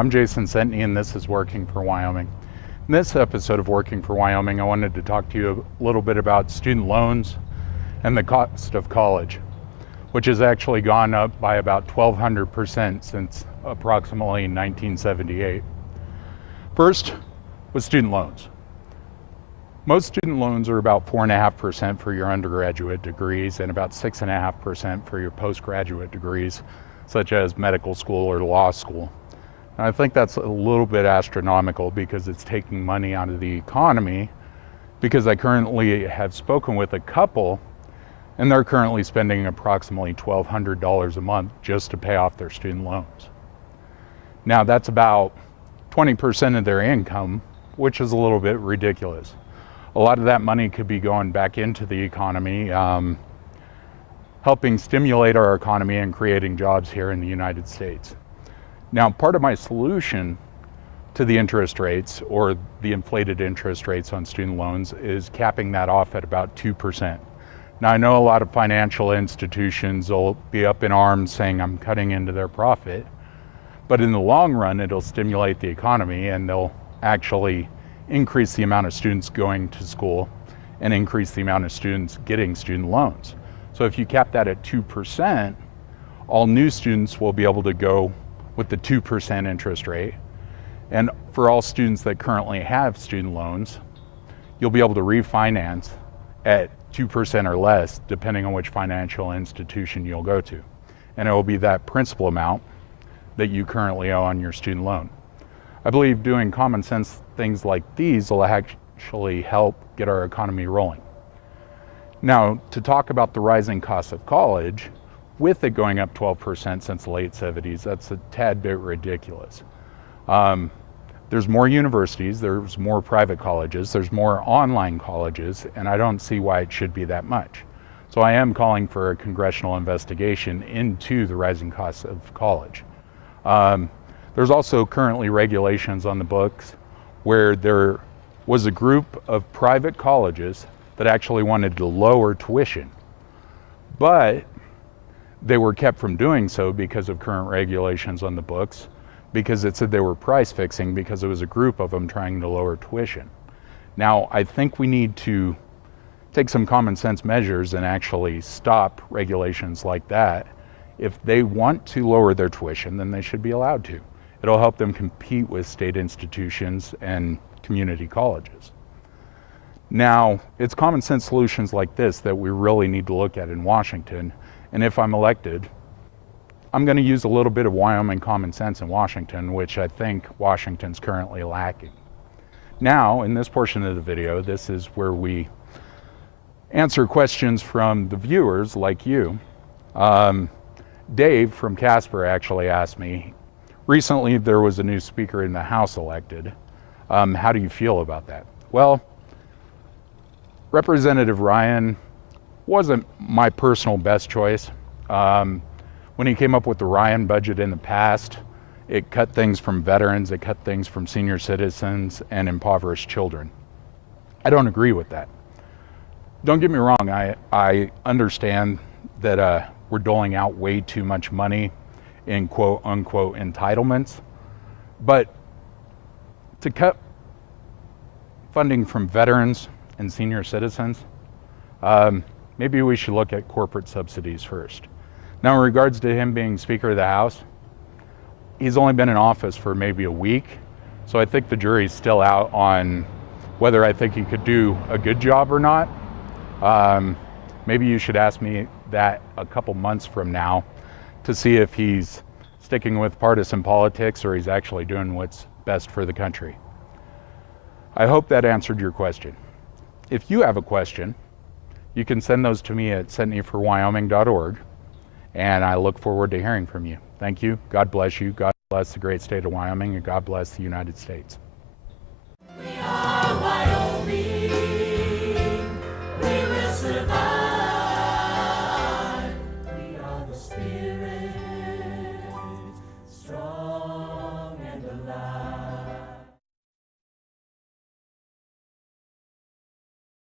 I'm Jason Sentney, and this is Working for Wyoming. In this episode of Working for Wyoming, I wanted to talk to you a little bit about student loans and the cost of college, which has actually gone up by about 1,200% since approximately 1978. First, with student loans. Most student loans are about 4.5% for your undergraduate degrees and about 6.5% for your postgraduate degrees, such as medical school or law school. And I think that's a little bit astronomical because it's taking money out of the economy, because I currently have spoken with a couple and they're currently spending approximately $1,200 a month just to pay off their student loans. Now that's about 20% of their income, which is a little bit ridiculous. A lot of that money could be going back into the economy, helping stimulate our economy and creating jobs here in the United States. Now, part of my solution to the interest rates, or the inflated interest rates on student loans, is capping that off at about 2%. Now, I know a lot of financial institutions will be up in arms saying I'm cutting into their profit, but in the long run, it'll stimulate the economy and they'll actually increase the amount of students going to school and increase the amount of students getting student loans. So if you cap that at 2%, all new students will be able to go with the 2% interest rate. And for all students that currently have student loans, you'll be able to refinance at 2% or less, depending on which financial institution you'll go to. And it will be that principal amount that you currently owe on your student loan. I believe doing common sense things like these will actually help get our economy rolling. Now, to talk about the rising cost of college, with it going up 12% since the late 70s, that's a tad bit ridiculous. There's more universities, there's more private colleges, there's more online colleges, and I don't see why it should be that much. So I am calling for a congressional investigation into the rising costs of college. There's also currently regulations on the books where there was a group of private colleges that actually wanted to lower tuition, but they were kept from doing so because of current regulations on the books, because it said they were price fixing because it was a group of them trying to lower tuition. Now, I think we need to take some common sense measures and actually stop regulations like that. If they want to lower their tuition, then they should be allowed to. It'll help them compete with state institutions and community colleges. Now, it's common sense solutions like this that we really need to look at in Washington. And if I'm elected, I'm going to use a little bit of Wyoming common sense in Washington, which I think Washington's currently lacking. Now, in this portion of the video, this is where we answer questions from the viewers like you. Dave from Casper actually asked me, recently there was a new speaker in the House elected. How do you feel about that? Well, Representative Ryan wasn't my personal best choice. When he came up with the Ryan budget in the past, it cut things from veterans, it cut things from senior citizens and impoverished children. I don't agree with that. Don't get me wrong, I understand that we're doling out way too much money in quote unquote entitlements, but to cut funding from veterans and senior citizens, maybe we should look at corporate subsidies first. Now, in regards to him being Speaker of the House, he's only been in office for maybe a week, so I think the jury's still out on whether I think he could do a good job or not. Maybe you should ask me that a couple months from now to see if he's sticking with partisan politics or he's actually doing what's best for the country. I hope that answered your question. If you have a question, you can send those to me at sentneyforwyoming.org, and I look forward to hearing from you. Thank you. God bless you. God bless the great state of Wyoming, and God bless the United States.